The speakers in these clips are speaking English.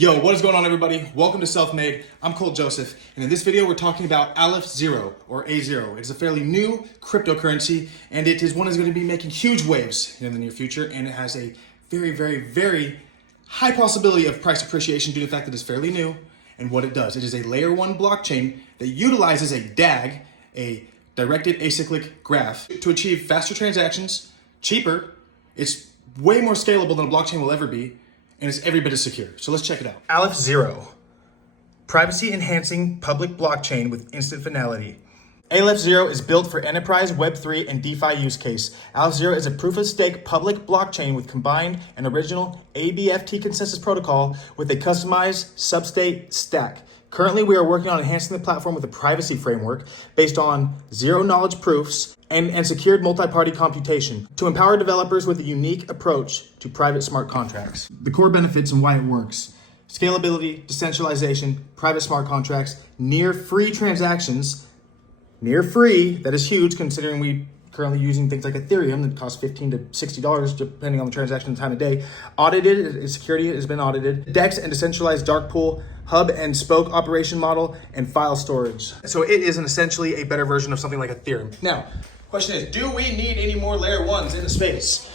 Yo, what is going on, everybody? Welcome to Self-Made. I'm Cole Joseph, and in this video we're talking about Aleph Zero, or AZERO. It is a fairly new cryptocurrency, and it is one that's going to be making huge waves in the near future, and it has a very high possibility of price appreciation due to the fact that it's fairly new. And what it does, it is a layer 1 blockchain that utilizes a DAG, a directed acyclic graph, to achieve faster transactions, cheaper. It's way more scalable than a blockchain will ever be, and it's every bit as secure. So let's check it out. Aleph Zero, privacy enhancing public blockchain with instant finality. Aleph Zero is built for enterprise, Web3, and DeFi use case. Aleph Zero is a proof of stake public blockchain with combined and original ABFT consensus protocol with a customized substate stack. Currently, we are working on enhancing the platform with a privacy framework based on zero knowledge proofs and secured multi-party computation to empower developers with a unique approach to private smart contracts. The core benefits and why it works: scalability, decentralization, private smart contracts, near free transactions. Near free, that is huge considering we currently using things like Ethereum that costs $15 to $60 depending on the transaction and time of day. Audited, security has been audited. DEX and decentralized dark pool, hub and spoke operation model, and file storage. So it is essentially a better version of something like Ethereum. Now, question is, do we need any more layer 1s in the space?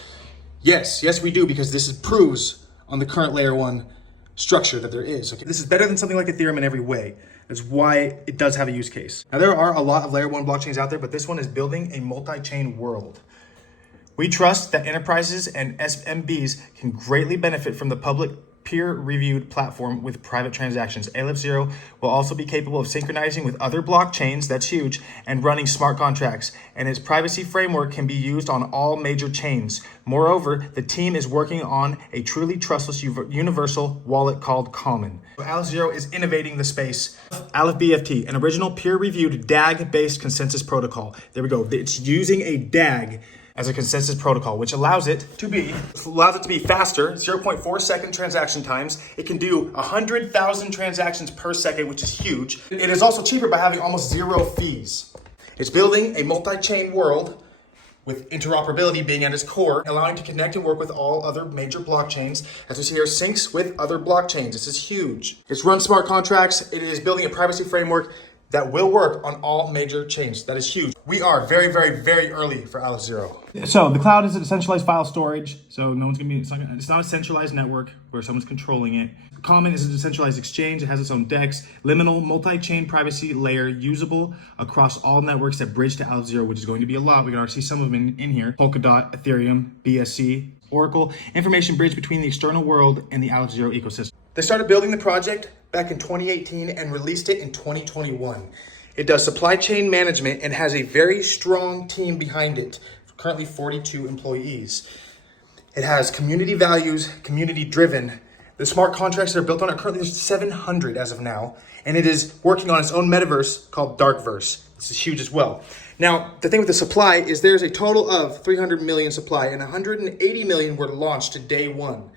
Yes we do, because this proves on the current layer 1 structure that there is. Okay, this is better than something like Ethereum in every way. That's why it does have a use case. Now, there are a lot of layer 1 blockchains out there, but this one is building a multi-chain world. We trust that enterprises and SMBs can greatly benefit from the public peer-reviewed platform with private transactions. Aleph Zero will also be capable of synchronizing with other blockchains, that's huge, and running smart contracts. And its privacy framework can be used on all major chains. Moreover, the team is working on a truly trustless universal wallet called Common. Aleph Zero is innovating the space. Aleph BFT, an original peer-reviewed DAG-based consensus protocol. There we go. It's using a DAG as a consensus protocol, which allows it to be faster, 0.4 second transaction times. It can do 100,000 transactions per second, which is huge. It is also cheaper by having almost zero fees. It's building a multi-chain world with interoperability being at its core, allowing to connect and work with all other major blockchains. As we see here, syncs with other blockchains. This is huge. It's run smart contracts. It is building a privacy framework that will work on all major chains. That is huge. We are very early for Aleph Zero. So the cloud is a decentralized file storage. So no one's gonna be, it's not a centralized network where someone's controlling it. Common is a decentralized exchange. It has its own DEX, liminal multi-chain privacy layer usable across all networks that bridge to Aleph Zero, which is going to be a lot. We can already see some of them in here. Polkadot, Ethereum, BSC, Oracle, information bridge between the external world and the Aleph Zero ecosystem. They started building the project back in 2018 and released it in 2021. It does supply chain management and has a very strong team behind it, currently 42 employees. It has community values, community driven. The smart contracts that are built on it, currently there's 700 as of now, and it is working on its own metaverse called Darkverse. This is huge as well. Now, the thing with the supply is there's a total of 300 million supply, and 180 million were launched to day one,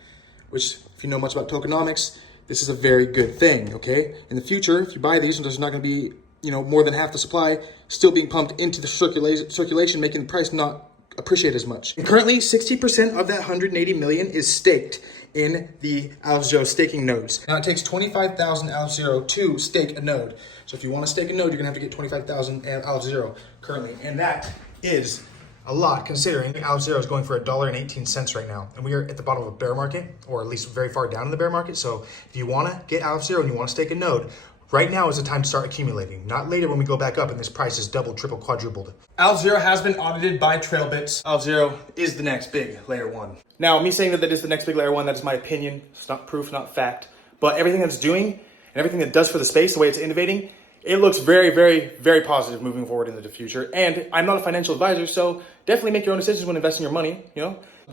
which, if you know much about tokenomics, this is a very good thing, okay? In the future, if you buy these, there's not gonna be, more than half the supply still being pumped into the circulation, making the price not appreciate as much. And currently, 60% of that 180 million is staked in the Aleph Zero staking nodes. Now, it takes 25,000 Aleph Zero to stake a node. So if you wanna stake a node, you're gonna have to get 25,000 Aleph Zero currently. And that is a lot, considering Aleph Zero is going for $1.18 right now. And we are at the bottom of a bear market, or at least very far down in the bear market. So if you wanna get Aleph Zero and you wanna stake a node, right now is the time to start accumulating, not later when we go back up and this price is doubled, triple, quadrupled. Aleph Zero has been audited by Trailbits. Aleph Zero is the next big layer 1. Now, me saying that is the next big layer 1, that is my opinion. It's not proof, not fact. But everything that's doing and everything it does for the space, the way it's innovating, it looks very positive moving forward into the future. And I'm not a financial advisor, so definitely make your own decisions when investing your money,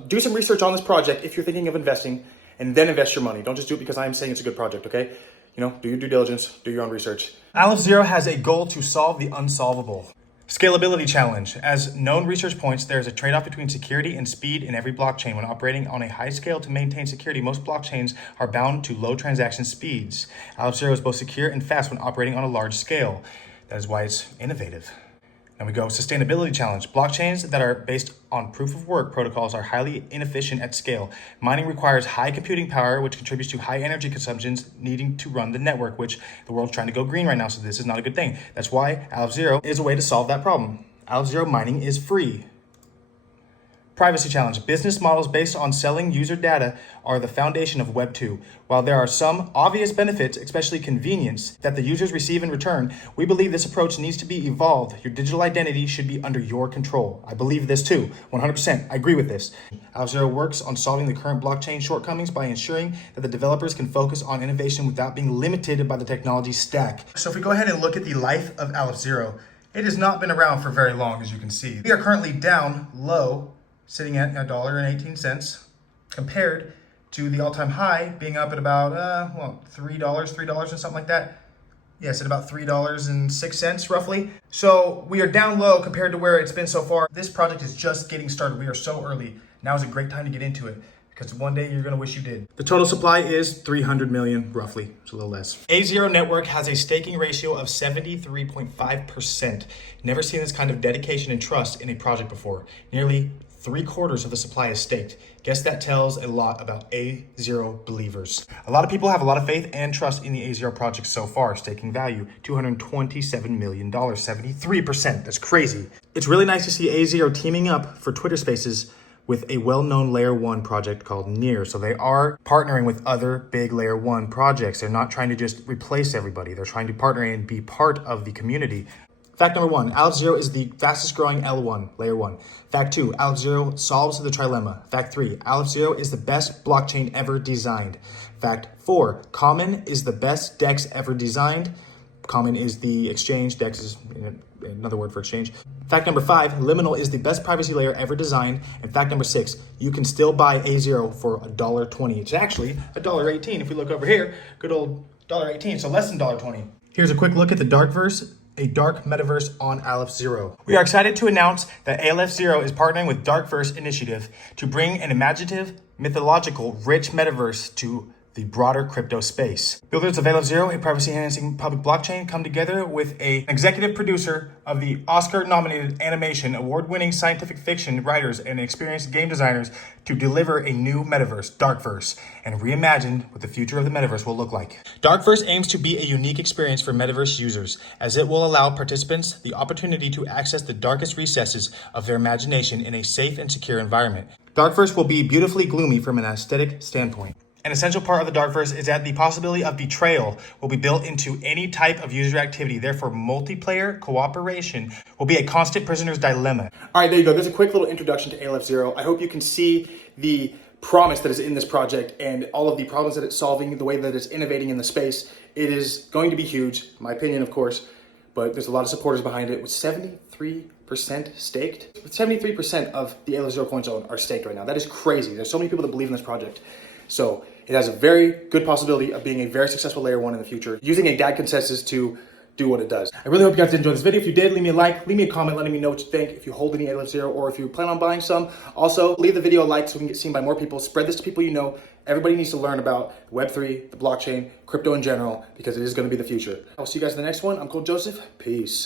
Do some research on this project if you're thinking of investing, and then invest your money. Don't just do it because I'm saying it's a good project, okay? Do your due diligence, do your own research. Aleph Zero has a goal to solve the unsolvable. Scalability challenge. As known research points, there is a trade-off between security and speed in every blockchain. When operating on a high scale to maintain security, most blockchains are bound to low transaction speeds. Aleph Zero is both secure and fast when operating on a large scale. That is why it's innovative. Then we go sustainability challenge. Blockchains that are based on proof of work protocols are highly inefficient at scale. Mining requires high computing power, which contributes to high energy consumptions needing to run the network, which the world's trying to go green right now, so this is not a good thing. That's why Aleph Zero is a way to solve that problem. Aleph Zero mining is free. Privacy challenge. Business models based on selling user data are the foundation of Web 2. While there are some obvious benefits, especially convenience, that the users receive in return, we believe this approach needs to be evolved. Your digital identity should be under your control. I believe this too, 100%. I agree with this. Aleph Zero works on solving the current blockchain shortcomings by ensuring that the developers can focus on innovation without being limited by the technology stack. So if we go ahead and look at the life of Aleph Zero, it has not been around for very long, as you can see. We are currently down low, sitting at $1.18 compared to the all-time high being up at about $3 and something like that. Yes, at about $3.06 roughly. So we are down low compared to where it's been so far. This project is just getting started. We are so early. Now is a great time to get into it because one day you're gonna wish you did. The total supply is 300 million roughly. It's a little less. AZERO network has a staking ratio of 73.5%. Never seen this kind of dedication and trust in a project before. Nearly 3/4 of the supply is staked. Guess that tells a lot about AZERO believers. A lot of people have a lot of faith and trust in the AZERO project so far. Staking value, $227 million, 73%. That's crazy. It's really nice to see AZERO teaming up for Twitter Spaces with a well-known Layer 1 project called Near. So they are partnering with other big Layer 1 projects. They're not trying to just replace everybody. They're trying to partner and be part of the community. Fact number 1, Aleph Zero is the fastest growing L1, Layer 1. Fact 2, Aleph Zero solves the trilemma. Fact 3, Aleph Zero is the best blockchain ever designed. Fact 4, Common is the best DEX ever designed. Common is the exchange, DEX is another word for exchange. Fact number 5, Liminal is the best privacy layer ever designed. And fact number 6, you can still buy AZERO for $1.20. It's actually $1.18 if we look over here, good old $1.18, so less than $1.20. Here's a quick look at the Darkverse, a dark metaverse on Aleph Zero. We are excited to announce that Aleph Zero is partnering with Darkverse Initiative to bring an imaginative, mythological, rich metaverse to the broader crypto space. Builders of Aleph Zero, a privacy-enhancing public blockchain, come together with an executive producer of the Oscar-nominated animation, award-winning scientific fiction writers, and experienced game designers to deliver a new metaverse, Darkverse, and reimagine what the future of the metaverse will look like. Darkverse aims to be a unique experience for metaverse users, as it will allow participants the opportunity to access the darkest recesses of their imagination in a safe and secure environment. Darkverse will be beautifully gloomy from an aesthetic standpoint. An essential part of the Darkverse is that the possibility of betrayal will be built into any type of user activity. Therefore, multiplayer cooperation will be a constant prisoner's dilemma. All right, there you go. There's a quick little introduction to Aleph Zero. I hope you can see the promise that is in this project and all of the problems that it's solving, the way that it's innovating in the space. It is going to be huge, my opinion, of course, but there's a lot of supporters behind it with 73% staked. 73% of the Aleph Zero coins owned are staked right now. That is crazy. There's so many people that believe in this project. So it has a very good possibility of being a very successful Layer 1 in the future, using a DAG consensus to do what it does. I really hope you guys did enjoy this video. If you did, leave me a like, leave me a comment, letting me know what you think, if you hold any Aleph Zero or if you plan on buying some. Also, leave the video a like so we can get seen by more people. Spread this to people you know. Everybody needs to learn about Web3, the blockchain, crypto in general, because it is going to be the future. I'll see you guys in the next one. I'm Cole Joseph. Peace.